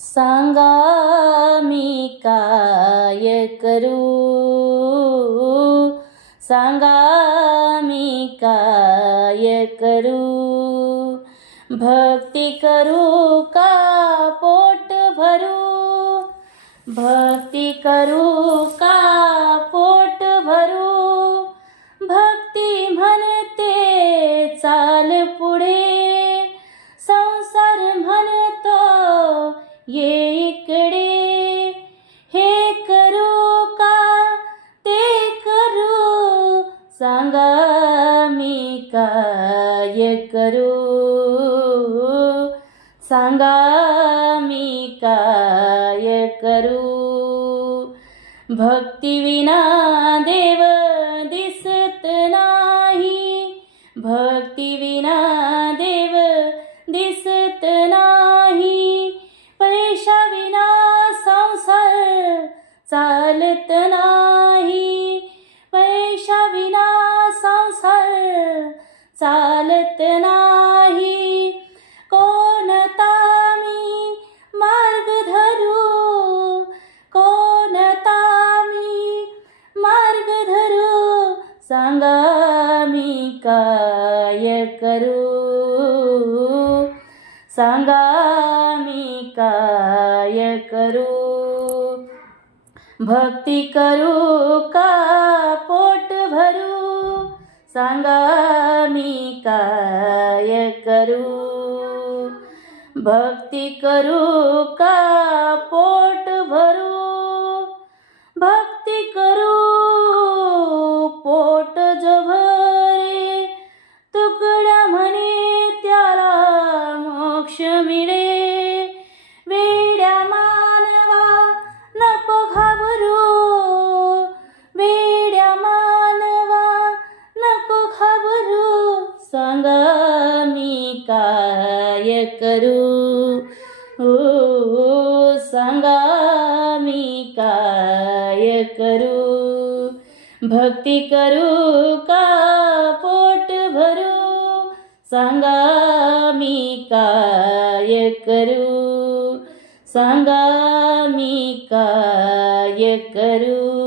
सांगा मी काय करू, सांगा मी काय करू. भक्ती करू का पोट भरू, भक्ती करू का पोट भरू. भक्ती म्हणते चाल पुढे, संसार म्हणतो ये इकडे. हे करू का ते करू, सांगा मी काय करू, सांगा मी काय करू. भक्तीविना देव दिसत नाही, भक्तीविना देव दिसत नाही. पैशाविना संसार चालत नाही, पैशाविना संसार चालत नाही. कोणता मी मार्ग धरू, कोणता मी मार्ग धरू, सांगा मी काय करू, सांगा मी काय करू. भक्ती करू का पोट भरू, सांगा मी काय करू. भक्ती करू का पोट भरू, भक्ती करू पोट जो भरे. तुकडा म्हणे त्याला मोक्ष मिळे. वेड्या मानवा नको घाबरू, वेड्या मानवा नको घाबरू, सांगा मी काय करू. हो सांगा मी काय करू. भक्ती करू का पोट भरू, सांगा मी काय करू, सांगा मी काय करू.